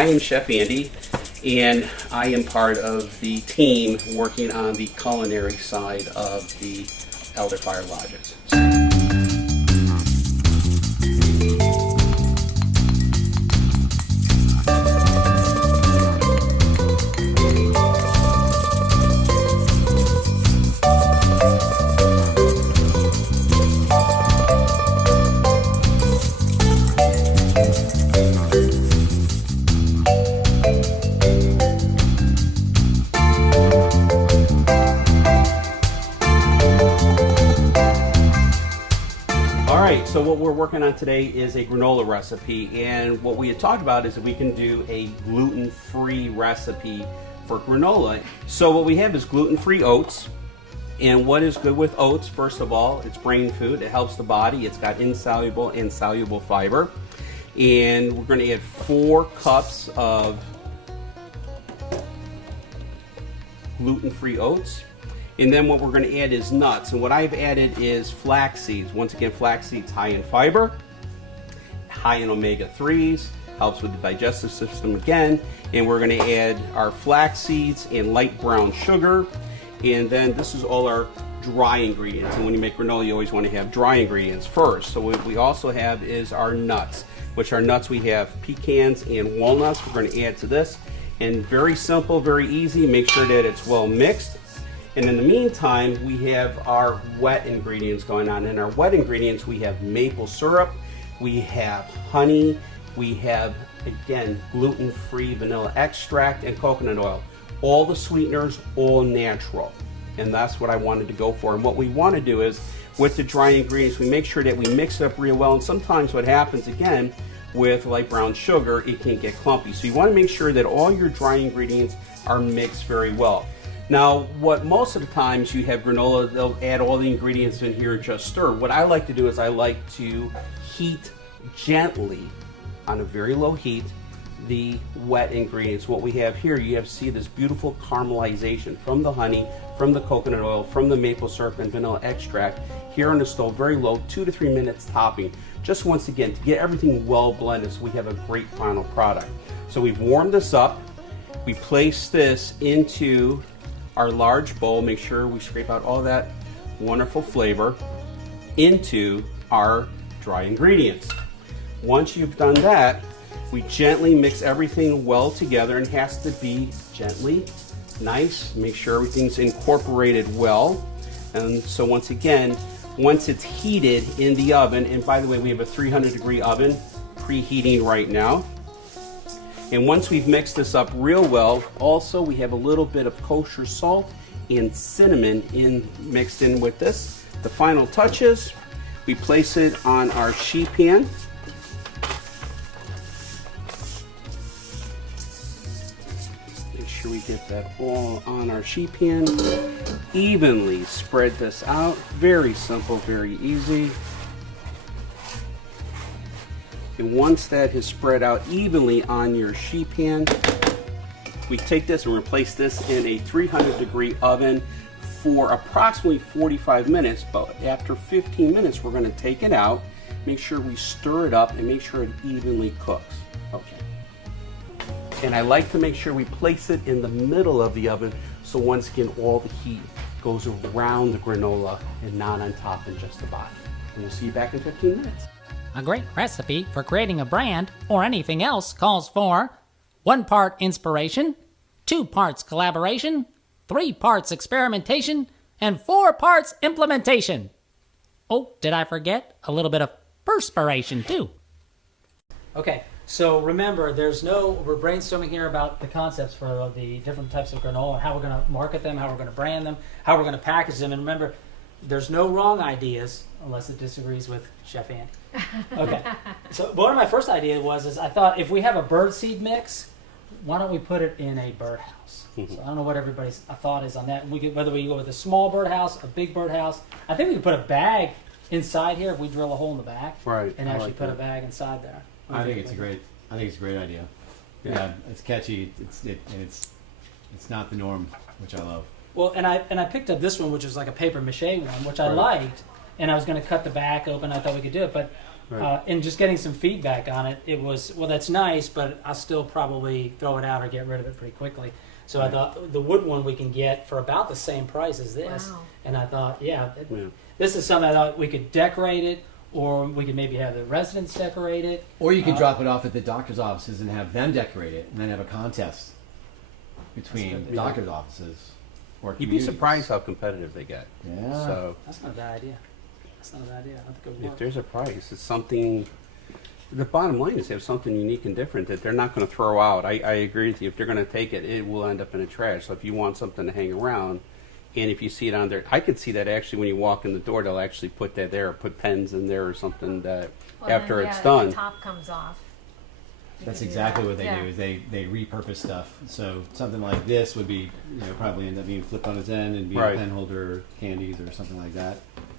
I am Chef Andy, and I am part of the team working on the culinary side of the Elderfire Lodges. So what we're working on today is a granola recipe, and what we had talked about is that we can do a gluten-free recipe for granola. So what we have is gluten-free oats, and what is good with oats, first of all, it's brain food, it helps the body, it's got insoluble and soluble fiber, and we're going to add 4 cups of gluten-free oats. And then what we're going to add is nuts. And what I've added is flax seeds. Once again, flax seeds high in fiber, high in omega-3s, helps with the digestive system again. And we're going to add our flax seeds and light brown sugar. And then this is all our dry ingredients. And when you make granola, you always want to have dry ingredients first. So what we also have is our nuts, which are nuts we have pecans and walnuts. We're going to add to this. And very simple, very easy. Make sure that it's well mixed. And in the meantime, we have our wet ingredients going on. In our wet ingredients, we have maple syrup, we have honey, we have, again, gluten-free vanilla extract and coconut oil. All the sweeteners, all natural. And that's what I wanted to go for. And what we want to do is, with the dry ingredients, we make sure that we mix it up real well. And sometimes what happens, again, with light brown sugar, it can get clumpy. So you want to make sure that all your dry ingredients are mixed very well. Now, what most of the times you have granola, they'll add all the ingredients in here and just stir. What I like to do is I like to heat gently, on a very low heat, the wet ingredients. What we have here, you have to see this beautiful caramelization from the honey, from the coconut oil, from the maple syrup and vanilla extract, here on the stove, very low, 2 to 3 minutes topping. Just once again, to get everything well blended so we have a great final product. So we've warmed this up. We place this into our large bowl. Make sure we scrape out all that wonderful flavor into our dry ingredients. Once you've done that, we gently mix everything well together, and it has to be gently nice. Make sure everything's incorporated well. And so once again, once it's heated in the oven, and by the way, we have a 300-degree oven preheating right now. And once we've mixed this up real well, also we have a little bit of kosher salt and cinnamon mixed in with this. The final touches, we place it on our sheet pan. Make sure we get that all on our sheet pan. Evenly spread this out. Very simple, very easy. And once that has spread out evenly on your sheet pan, we take this and replace this in a 300-degree oven for approximately 45 minutes. But after 15 minutes, we're going to take it out, make sure we stir it up, and make sure it evenly cooks. Okay. And I like to make sure we place it in the middle of the oven, so once again, all the heat goes around the granola and not on top and just the bottom. And we'll see you back in 15 minutes. A great recipe for creating a brand or anything else calls for 1 part inspiration, 2 parts collaboration, 3 parts experimentation, and 4 parts implementation. Oh, did I forget? A little bit of perspiration too. Okay, so remember, we're brainstorming here about the concepts for the different types of granola, how we're going to market them, how we're going to brand them, how we're going to package them. And remember, there's no wrong ideas unless it disagrees with Chef Andy. Okay, so one of my first ideas was I thought if we have a bird seed mix, why don't we put it in a birdhouse? So I don't know what everybody's thought is on that. Whether we go with a small birdhouse, a big birdhouse. I think we could put a bag inside here if we drill a hole in the back, right? And actually put a bag inside there. I think it's a great idea. Yeah, it's catchy. It's not the norm, which I love. Well, and I picked up this one, which is like a paper mache one, which I liked, and I was going to cut the back open. I thought we could do it, but Right. And just getting some feedback on it, it was, well, that's nice, but I'll still probably throw it out or get rid of it pretty quickly. So I thought the wood one we can get for about the same price as this. Wow. And I thought, Yeah. this is something I thought we could decorate it, or we could maybe have the residents decorate it. Or you can drop it off at the doctor's offices and have them decorate it, and then have a contest between the doctor's offices. Or You'd be communities. surprised how competitive they get. Yeah. So That's not a bad idea. That's not a bad idea. I think it would if work. there's a price, it's something. The bottom line is they have something unique and different that they're not going to throw out. I agree with you. If they're going to take it, it will end up in the trash. So if you want something to hang around, and if you see it on there, I could see that actually when you walk in the door, they'll actually put that there, or put pens in there or something that Well, after then, it's yeah, done. the top comes off. You That's could do exactly that. what they Yeah. do. Is they repurpose stuff. So something like this would be, probably end up being flipped on its end and being Right. a pen holder, candies, or something like that.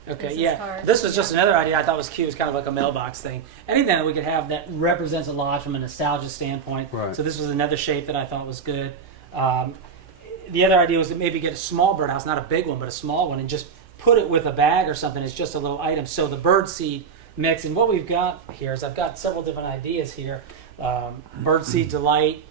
Okay, Business yeah. card. This was just Yeah. another idea I thought was cute. It's kind of like a mailbox thing. Anything that we could have that represents a lodge from a nostalgia standpoint. Right. So this was another shape that I thought was good. The other idea was to maybe get a small birdhouse, not a big one, but a small one, and just put it with a bag or something. It's just a little item. So the bird seed mix. And what we've got here is I've got several different ideas here. Birdseed Delight,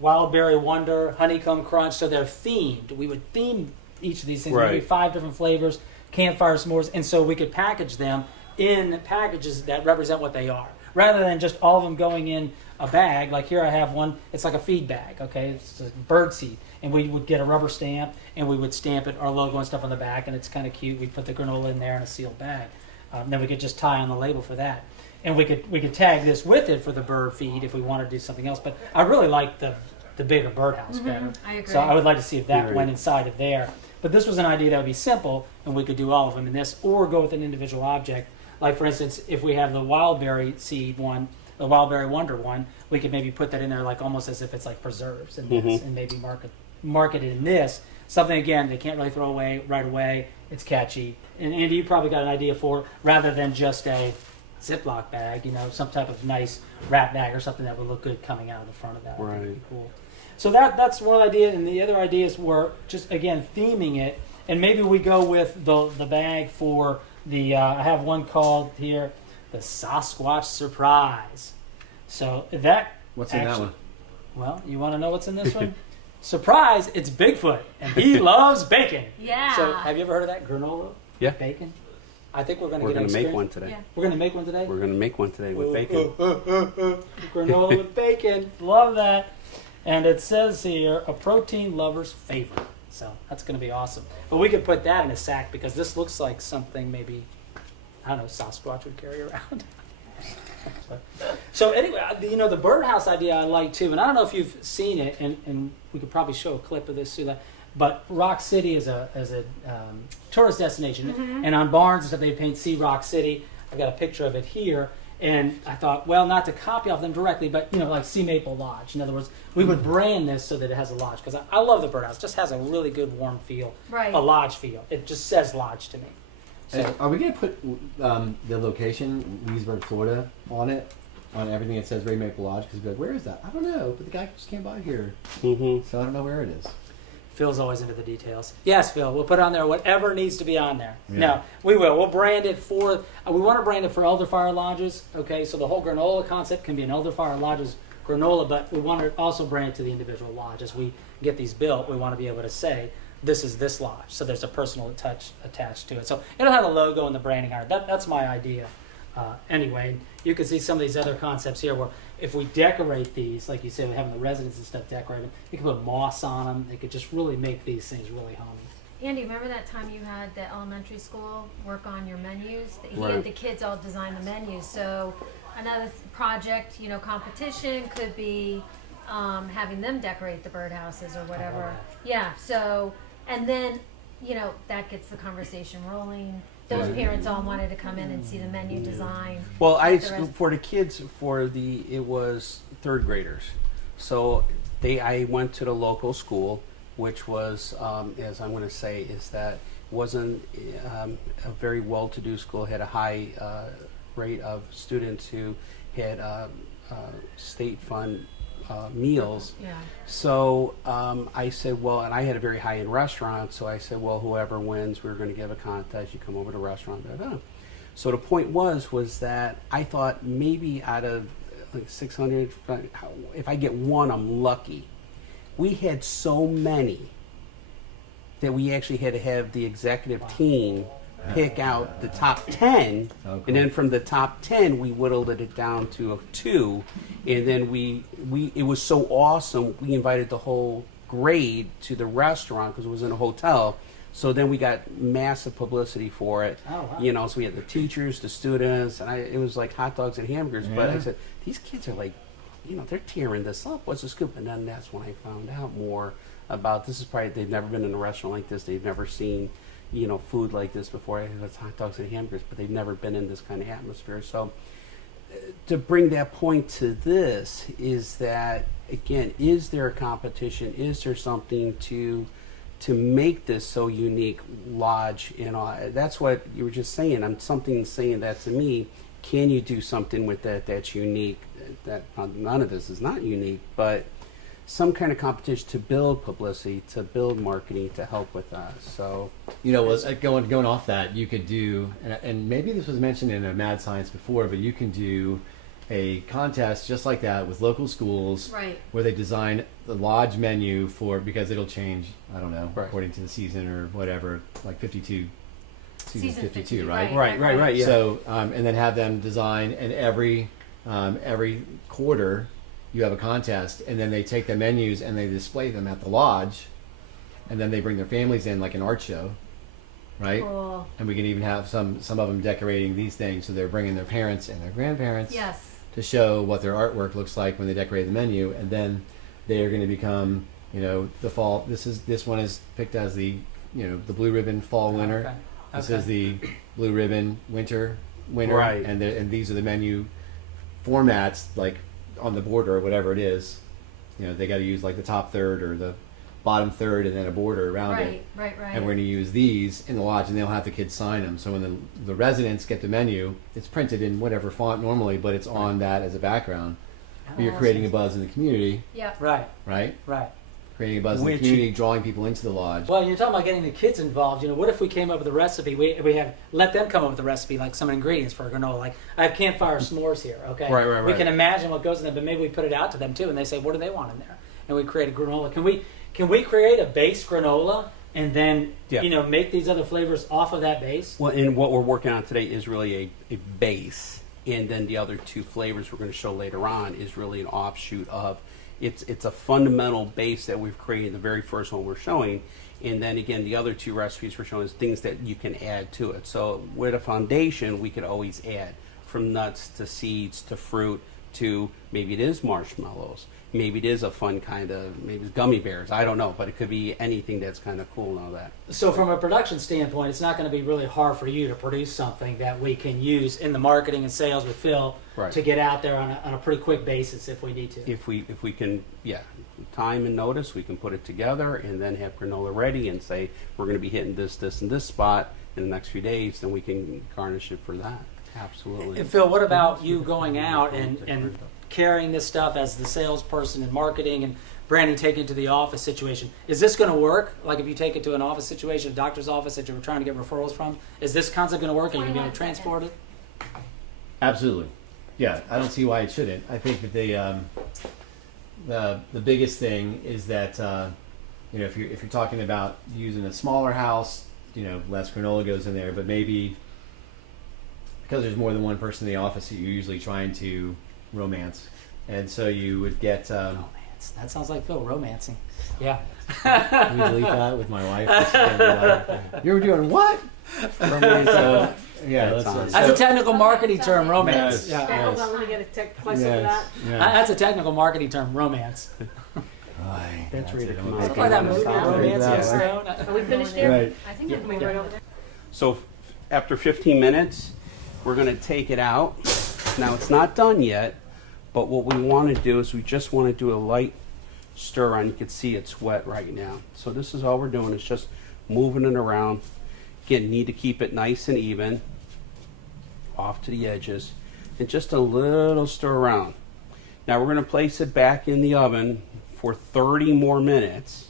Wildberry Wonder, Honeycomb Crunch. So they're themed. We would theme each of these things. Maybe Right. 5 different flavors, campfire s'mores, and so we could package them in packages that represent what they are, rather than just all of them going in a bag. Like here I have one, it's like a feed bag, okay? It's a bird seed. And we would get a rubber stamp, and we would stamp it, our logo and stuff on the back, and it's kind of cute. We'd put the granola in there in a sealed bag. Then we could just tie on the label for that. And we could tag this with it for the bird feed if we wanted to do something else. But I really like the bigger birdhouse better. I agree. So I would like to see if that Right. went inside of there. But this was an idea that would be simple, and we could do all of them in this, or go with an individual object. Like for instance, if we have the wildberry seed one, the wildberry wonder one, we could maybe put that in there like almost as if it's like preserves in this, and maybe market it in this. Something again they can't really throw away right away. It's catchy. And Andy, you probably got an idea for it, rather than just a Ziploc bag, some type of nice wrap bag or something that would look good coming out of the front of that. I think would be cool. So that's one idea, and the other ideas were just again theming it, and maybe we go with the bag for the. I have one called here, the Sasquatch Surprise. So that What's in that one? Well, you want to know what's in this one? Surprise! It's Bigfoot, and he loves bacon. Yeah. So have you ever heard of that granola? Yeah. Bacon. I think we're going to We're get going to make experience- one today. Yeah. We're going to make one today. We're going to make one today with bacon. Granola with bacon. Love that. And it says here, a protein lover's favorite. So that's going to be awesome. But we could put that in a sack because this looks like something maybe, I don't know, Sasquatch would carry around. So anyway, the birdhouse idea I like too. And I don't know if you've seen it, and we could probably show a clip of this too. But Rock City is a tourist destination. And on barns and stuff, they paint See Rock City. I've got a picture of it here. And I thought, well, not to copy off them directly, but, like Sea Maple Lodge. In other words, we would brand this so that it has a lodge. Because I love the birdhouse. It just has a really good warm feel. Right. A lodge feel. It just says lodge to me. And So, are we going to put the location, Leesburg, Florida, on it? On everything that says Ray Maple Lodge? Because we're like, where is that? I don't know, but the guy just came by here. Mm-hmm. So I don't know where it is. Phil's always into the details. Yes, Phil, we'll put on there whatever needs to be on there. Yeah. No, we will. We'll brand it for, we want to brand it for Elderfire Lodges. Okay, so the whole granola concept can be an Elderfire Lodges granola, but we want to also brand it to the individual lodge. As we get these built, we want to be able to say, this is this lodge. So there's a personal touch attached to it. So it'll have a logo and the branding art. That's my idea. Anyway, you can see some of these other concepts here where if we decorate these, like you said, we're having the residents and stuff decorate them, you can put moss on them. They could just really make these things really homey. Andy, remember that time you had the elementary school work on your menus? He Right. had the kids all design the menus. So another project, competition could be having them decorate the birdhouses or whatever. Yeah. So, and then, that gets the conversation rolling. Those parents all wanted to come in and see the menu design. Well, The rest- for the kids, it was third graders. So I went to the local school, which was, as I'm going to say, is that wasn't a very well-to-do school. Had a high rate of students who had state fund meals. Yeah. So I said, well, and I had a very high-end restaurant, so I said, well, whoever wins, we're going to give a contest. You come over to the restaurant. Blah, blah. So the point was that I thought maybe out of like 600, if I get one, I'm lucky. We had so many that we actually had to have the executive team pick out the top 10, and then from the top 10 we whittled it down to 2, and then we it was so awesome we invited the whole grade to the restaurant because it was in a hotel. So then we got massive publicity for it. Oh, wow. You know, so we had the teachers, the students, and it was like hot dogs and hamburgers. But I said, these kids are like, you know, they're tearing this up. What's the scoop? And then that's when I found out more about this. Is probably, they've never been in a restaurant like this. They've never seen, you know, food like this before. It's hot dogs and hamburgers, but they've never been in this kind of atmosphere. So to bring that point to this is that, again, is there a competition? Is there something to make this so unique lodge? You know, that's what you were just saying. I'm saying that to me. Can you do something with that's unique? That none of this is not unique, but some kind of competition to build publicity, to build marketing, to help with that. So, you know, going off that, you could do, and maybe this was mentioned in a Mad Science before, but you can do a contest just like that with local schools, Right. where they design the lodge menu because it'll change, I don't know, Right. according to the season or whatever, like 52, season 52, right? right? Right, yeah. So, and then have them design, and every quarter you have a contest, and then they take the menus and they display them at the lodge, and then they bring their families in like an art show, right? Cool. And we can even have some of them decorating these things, so they're bringing their parents and their grandparents Yes. to show what their artwork looks like when they decorate the menu, and then they are going to become, you know, the fall. This one is picked as the, you know, the blue ribbon fall winner. Okay. This Okay. is the blue ribbon winter winner, Right. and these are the menu formats, like on the border or whatever it is. You know, they got to use like the top third or the bottom third, and then a border around it. Right. And we're going to use these in the lodge, and they'll have the kids sign them. So when the residents get the menu, it's printed in whatever font normally, but it's on that as a background. But you're creating a buzz in the community, Yep. Right. right? Right. Creating a buzz in the Which community, drawing people into the lodge. Well, you're talking about getting the kids involved. You know, what if we came up with a recipe? We have let them come up with a recipe, like some ingredients for a granola. Like I have campfire s'mores here. Okay, Right. We can imagine what goes in there, but maybe we put it out to them too, and they say, "What do they want in there?" And we create a granola. Can we create a base granola and then Yeah. you know make these other flavors off of that base? Well, and what we're working on today is really a base, and then the other two flavors we're going to show later on is really an offshoot of. It's a fundamental base that we've created. The very first one we're showing, and then again the other two recipes we're showing is things that you can add to it. So with a foundation, we could always add from nuts to seeds to fruit to maybe it is marshmallows. Maybe it is a fun kind of, maybe it's gummy bears. I don't know, but it could be anything that's kind of cool and all that. So from a production standpoint, it's not going to be really hard for you to produce something that we can use in the marketing and sales with Phil Right. to get out there on a pretty quick basis if we need to. If we can, time and notice, we can put it together and then have granola ready and say we're going to be hitting this, and this spot in the next few days. Then we can garnish it for that. Absolutely. And Phil, what about you going out and carrying this stuff as the salesperson and marketing and branding, taking it to the office situation? Is this going to work? Like if you take it to an office situation, a doctor's office that you were trying to get referrals from, is this concept going to work? Are you going to be able to 21 transport it? Absolutely. Yeah, I don't see why it shouldn't. I think that the biggest thing is that you know, if you're talking about using a smaller house, you know, less granola goes in there, but maybe because there's more than one person in the office that you're usually trying to romance, and so you would get Romance. That sounds like Phil romancing. Yeah. we delete that with my wife. She's gonna be like, you were doing what? So, yeah, That's let's, on. That's a technical marketing term, romance. Yes. Yeah. Okay, hold on, let me get a tech question for that. yes, yeah. That's a technical marketing term, romance. Aye, That's ready to it. come Okay. out. Like that movie, Stop. Romance in the Right. Stone. Are we finished here? Right. I think Yeah. I'm Can we right over there? So after 15 minutes, we're going to take it out. Now it's not done yet, but what we want to do is we just want to do a light stir on. You can see it's wet right now. So this is all we're doing is just moving it around. Again, need to keep it nice and even, off to the edges, and just a little stir around. Now we're going to place it back in the oven for 30 more minutes.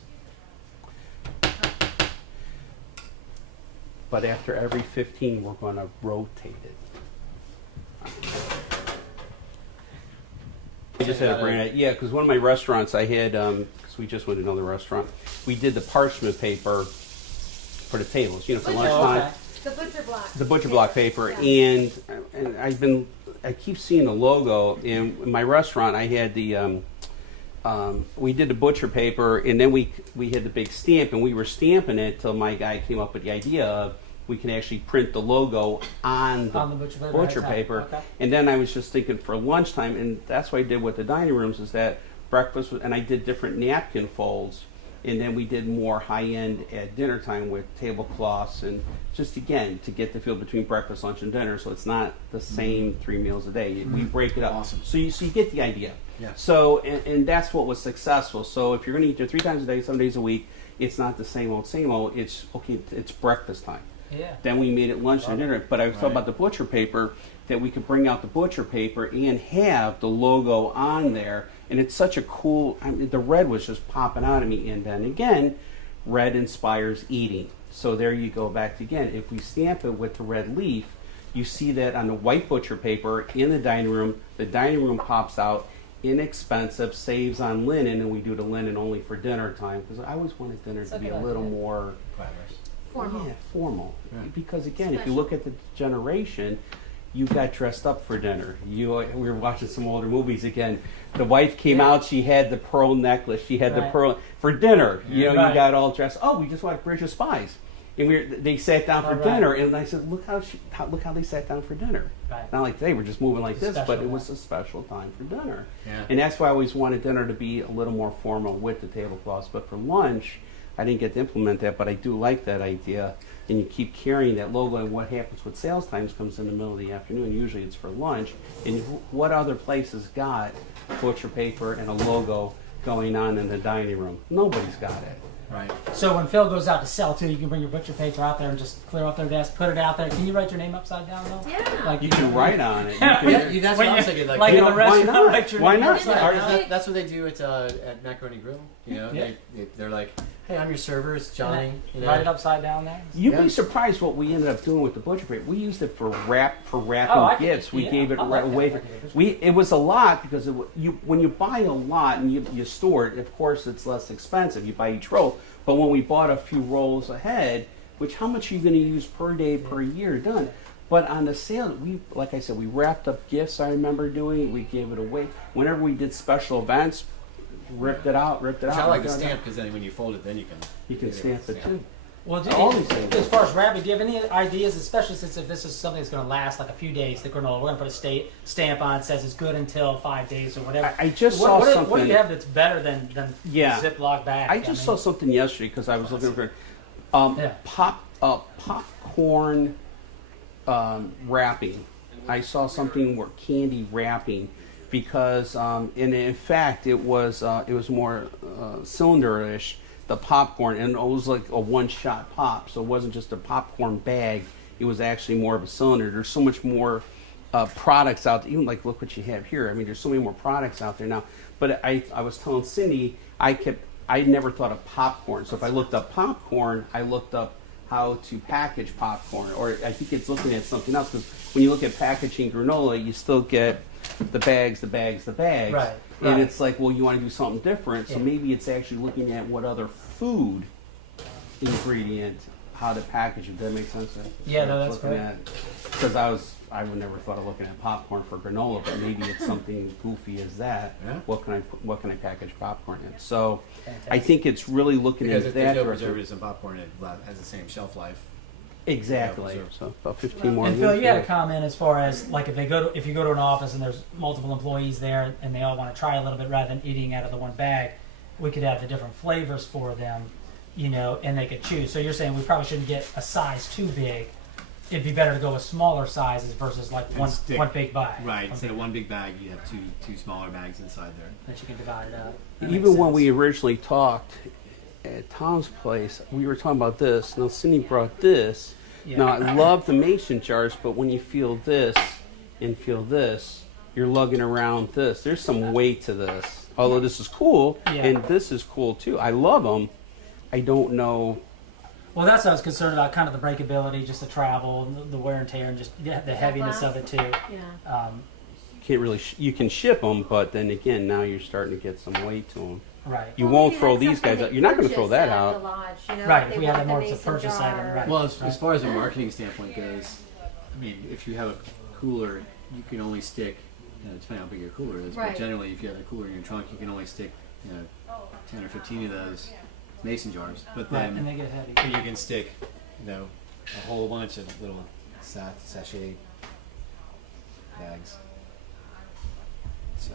but after every 15, we're going to rotate it. I just had a brand, yeah, because one of my restaurants I had, because we just went to another restaurant, we did the parchment paper for the tables, you know, for lunchtime. okay. The butcher block. The butcher block paper, Yeah. and I keep seeing the logo in my restaurant. I had the we did the butcher paper, and then we had the big stamp, and we were stamping it till my guy came up with the idea of we can actually print the logo on the butcher paper. Okay. And then I was just thinking for lunchtime, and that's what I did with the dining rooms, is that breakfast, and I did different napkin folds. And then we did more high-end at dinner time with tablecloths, and just, again, to get the feel between breakfast, lunch, and dinner, so it's not the same 3 meals a day. We break it up. Awesome. So you get the idea. Yeah. So, and that's what was successful. So if you're going to eat there 3 times a day, 7 days a week, it's not the same old, same old. It's, okay, it's breakfast time. Yeah. Then we made it lunch and dinner. But I was talking about the butcher paper, that we could bring out the butcher paper and have the logo on there. And it's such a cool, I mean, the red was just popping out at me. And then again, red inspires eating. So there you go back again. If we stamp it with the red leaf, you see that on the white butcher paper in the dining room pops out. Inexpensive, saves on linen, and we do the linen only for dinner time, because I always wanted dinner to be a little more Formal. Yeah, formal. Yeah. Because again, if you Special. look at the generation, you got dressed up for dinner. We were watching some older movies again. The wife came out; she had the pearl necklace. She had the pearl for dinner. You know, you got all dressed. Oh, we just watched Bridge of Spies, and they sat down for dinner. And I said, look how they sat down for dinner. Right. Not like today, we're just moving like It's a this, but special it was a special time for dinner. Yeah. And that's why I always wanted dinner to be a little more formal with the tablecloths. But for lunch, I didn't get to implement that, but I do like that idea. And you keep carrying that logo, and what happens with sales times comes in the middle of the afternoon. Usually it's for lunch. And what other places got butcher paper and a logo going on in the dining room? Nobody's got it. Right. So when Phil goes out to sell too, you can bring your butcher paper out there and just clear off their desk, put it out there. Can you write your name upside down though? Yeah. Like You can write on it. You Yeah, can, that's When what I was you- thinking. like Like, in you the know, why restaurant, not? write your Why name not? upside Or down. that's what they do at Macaroni Grill. You know, Yeah. they're like, hey, I'm your server, it's Johnny. You know? Write it upside down there. You'd Yeah. be surprised what we ended up doing with the butcher paper. We used it for wrapping Oh, I could- gifts. We yeah, gave it I like that. away. I like it. It was a lot because when you buy a lot and you store it, of course it's less expensive. You buy each roll. But when we bought a few rolls ahead, which how much are you going to use per day per year? Done. But on the sale, like I said, we wrapped up gifts. I remember doing. We gave it away whenever we did special events. Ripped it out. Which I like the stamp because then when you fold it, then you can stamp it too. Well, All these things. as far as wrapping, do you have any ideas, especially since if this is something that's going to last like a few days, the granola, we're going to put a stamp on it, says it's good until 5 days or whatever. I just saw what do something. you have that's better than Yeah. Ziploc bag? I just saw something yesterday because I was looking for popcorn wrapping. I saw something where candy wrapping because, and in fact, it was more cylinder-ish, the popcorn, and it was like a one-shot pop, so it wasn't just a popcorn bag. It was actually more of a cylinder. There's so much more products out there. Even like look what you have here. I mean, there's so many more products out there now. But I was telling Cindy, I never thought of popcorn. So if I looked up popcorn, I looked up how to package popcorn, or I think it's looking at something else because when you look at packaging granola, you still get the bags. Right. And it's like, well, you want to do something different. So Yeah. maybe it's actually looking at what other food ingredient, how to package it. Does that make sense? Yeah, no, that's great. Because I would never thought of looking at popcorn for granola, but maybe it's something goofy as that. Yeah. What can I package popcorn in? So I Fantastic. think it's really looking because at if that. there's no direction. preservatives in popcorn, it has the same shelf life. Exactly. Yeah, So about 15 more. And Phil, years you had a ago. comment as far as like if you go to an office and there's multiple employees there and they all want to try a little bit rather than eating out of the one bag, we could have the different flavors for them, and they could choose. So you're saying we probably shouldn't get a size too big. It'd be better to go with smaller sizes versus like one big bag. Right. Instead of one big bag, you have two smaller bags inside there. That you can divide it up. That Even makes when sense. we originally talked at Tom's place, we were talking about this. Now, Cindy brought this. Yeah. Now, I love the mason jars, but when you feel this and feel this, you're lugging around this. There's some weight to this. Although this is cool, Yeah. and this is cool too. I love them. I don't know. Well, that's what I was concerned about, kind of the breakability, just the travel, the wear and tear, and just the heaviness of it too. Yeah. Can't really. You can ship them, but then again, now you're starting to get some weight to them. Right. You Well, won't maybe throw that's these guys something out. they You're not going to throw purchase that at the out. lodge, you know, Right, if if they we had want that more the as a mason purchase jar. item, right. Well, as far as a marketing standpoint goes, I mean, if you have a cooler, you can only stick, depending on how big your cooler is, Right. but generally if you have a cooler in your trunk, you can only stick, 10 or 15 of those mason jars. But Right, then and they get heavy. you can stick, a whole bunch of little sachet bags. So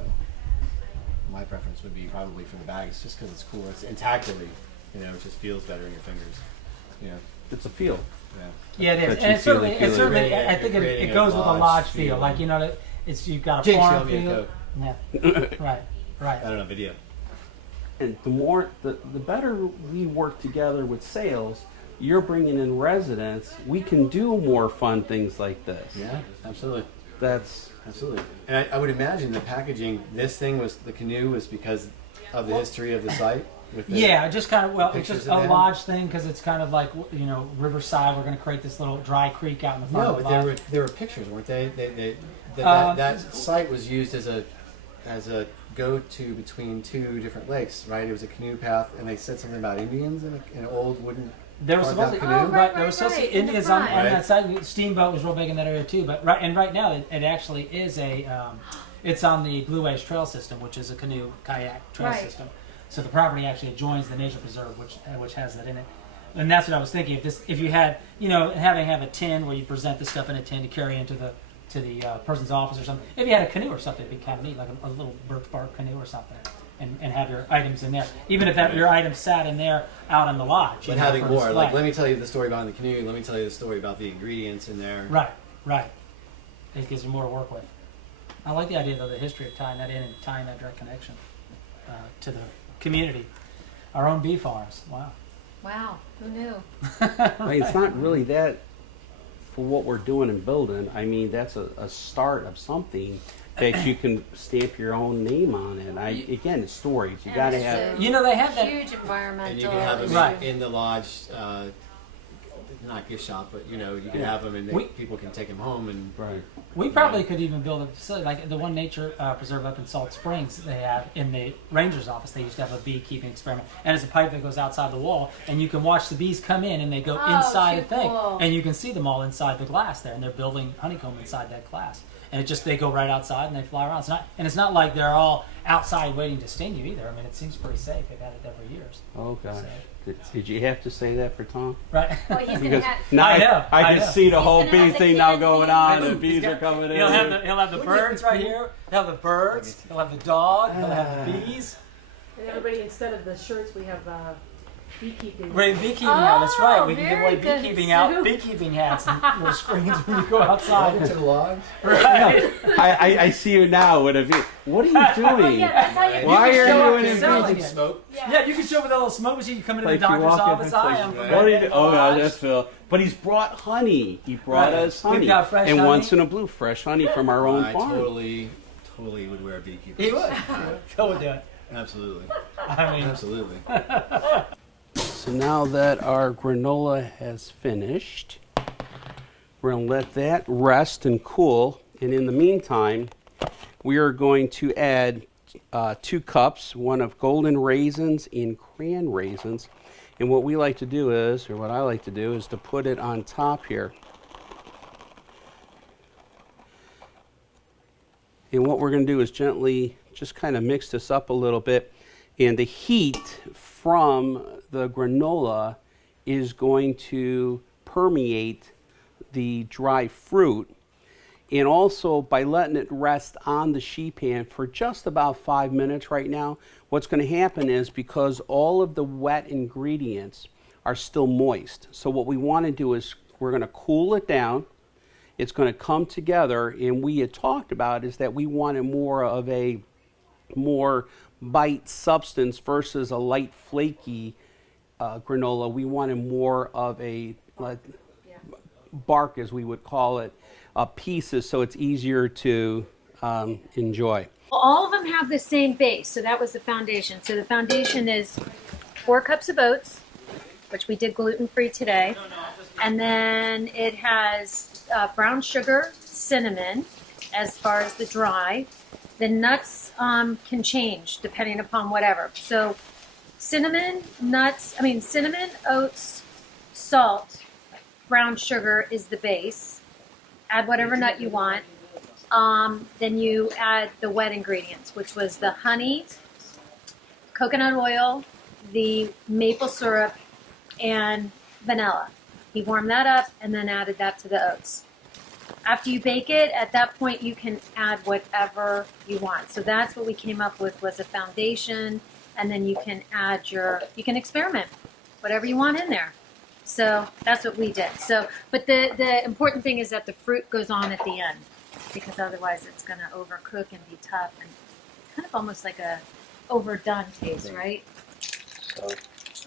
my preference would be probably for the bags, just because it's cooler. And tactily, it just feels better in your fingers. It's a feel. Yeah, it is, But and you it certainly, feel it. I You're think creating it a goes with a lodge lodge feel. feel. Like you've got a Jinx, farm you owe me a feel. Coke. Yeah, right. I don't know, video. And the better we work together with sales, you're bringing in residents. We can do more fun things like this. Yeah, absolutely. That's Absolutely. And I would imagine the packaging, the canoe was because of the history of the site? With the Yeah, just kind of, it's pictures just that a they lodge thing because it's kind of like, Riverside. We're going to create this little dry creek out in the front No, of the but lodge. there were pictures, weren't they? Um, That site was used as a go-to between two different lakes, right? It was a canoe path, and they said something about Indians in an old wooden There was carved-out supposed to, canoe. Oh, right, there was supposed to be right, in the Indians on front. that side. Steamboat was real big in that area too. But right now it actually is it's on the Blue Waves Trail System, which is a canoe kayak trail Right. system. So the property actually adjoins the nature preserve, which has that in it. And that's what I was thinking. If you had have a tin where you present the stuff in a tin to carry into the person's office or something. If you had a canoe or something, it'd be kind of neat, like a little birch bark canoe or something. And have your items in there, even if your items sat in there out on the lodge. But having more, like, let me tell you the story behind the canoe, let me tell you the story about the ingredients in there. Right. It gives you more to work with. I like the idea of the history of tying that in and tying that direct connection to the community. Our own bee farms. Wow. Wow, who knew? It's not really that for what we're doing and building. I mean, that's a start of something that you can stamp your own name on it. Again, it's stories. You got to have. They have that. Huge environmental. And you can have them Right. in the lodge, not gift shop, but you can have them and people can take them home and. Right. We probably could even build a facility like the one nature preserve up in Salt Springs. They have in the ranger's office. They used to have a beekeeping experiment, and it's a pipe that goes outside the wall, and you can watch the bees come in, and they go Oh, inside too the thing, cool. and you can see them all inside the glass there, and they're building honeycomb inside that glass. And they go right outside and they fly around. It's not like they're all outside waiting to sting you either. I mean, it seems pretty safe. They've had it there for years. Oh gosh. So, Did you have to say that for Tom? right. Well, he's gonna Because have. now I know, I I can know. see the He's whole gonna bee have the thing now candy. going on, and He's bees got- are coming in. He'll have the birds right here. He'll have the birds. He'll have the dog. He'll have the bees. And everybody, instead of the shirts, we have beekeeping. We're in beekeeping now. That's right. We can give away very good, Sue. beekeeping hats and little screens when you go outside. To the lodge? Right. I see you now with a bee. What are you doing? Yeah, that's how you Why can are show you up in and a selling bee? it. Smoke? Yeah, you can show up with a little smoke machine. You come into Like the you doctor's walk in, office. it's I like, am from What are you? Red Oh Lodge. no, that's Phil. But he's brought honey. He brought Right. us We've honey. got fresh and honey. once in a blue, fresh honey from our own I farm. totally would wear a beekeeper. He would. Phil would do it. Absolutely. I mean, Absolutely. So now that our granola has finished, we're going to let that rest and cool. And in the meantime, we are going to add 2 cups, one of golden raisins and cran raisins. And what we like to do is, or what I like to do, is to put it on top here. And what we're going to do is gently just kind of mix this up a little bit. And the heat from the granola is going to permeate the dry fruit. And also, by letting it rest on the sheet pan for just about 5 minutes right now, what's going to happen is, because all of the wet ingredients are still moist, so what we want to do is we're going to cool it down. It's going to come together, and we had talked about is that we wanted more of a more bite substance versus a light flaky granola. We wanted more of a bark, as we would call it, pieces, so it's easier to enjoy. Well, all of them have the same base, so that was the foundation. So the foundation is 4 cups of oats, which we did gluten-free today. And then it has brown sugar, cinnamon, as far as the dry. The nuts can change depending upon whatever. So cinnamon, oats, salt, brown sugar is the base. Add whatever nut you want. Then you add the wet ingredients, which was the honey, coconut oil, the maple syrup, and vanilla. He warmed that up and then added that to the oats. After you bake it, at that point you can add whatever you want. So that's what we came up with, was a foundation, and then you can add you can experiment, whatever you want in there. So that's what we did. So, but the important thing is that the fruit goes on at the end, because otherwise it's going to overcook and be tough and kind of almost like a overdone taste, right? So,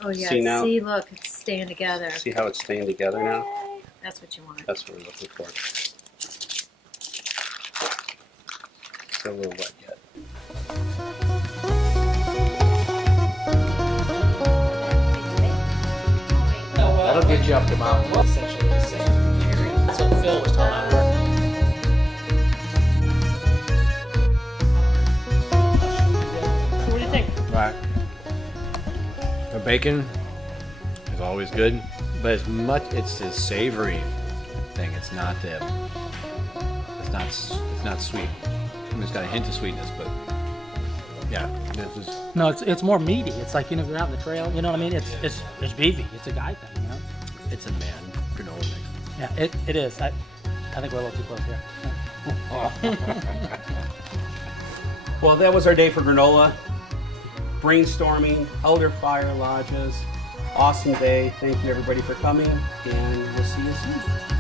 Oh yeah, see now? see, look, it's staying together. See how it's staying together now? Yay. That's what you want. That's what we're looking for. Still a little wet yet. That'll get you up the mountain. Essentially the same area. That's what Phil was talking about. What do you think? Right. The bacon is always good, but it's a savory thing. It's not sweet. I mean, it's got a hint of sweetness, but yeah, this is. No, it's more meaty. It's like, if you're out on the trail, you know what I mean? It's beefy. It's a guy thing, you know? It's a man granola mix. Yeah, it is. I think we're a little too close here. Well, that was our day for granola. Brainstorming, Elderfire lodges. Awesome day. Thank you everybody for coming, and we'll see you soon.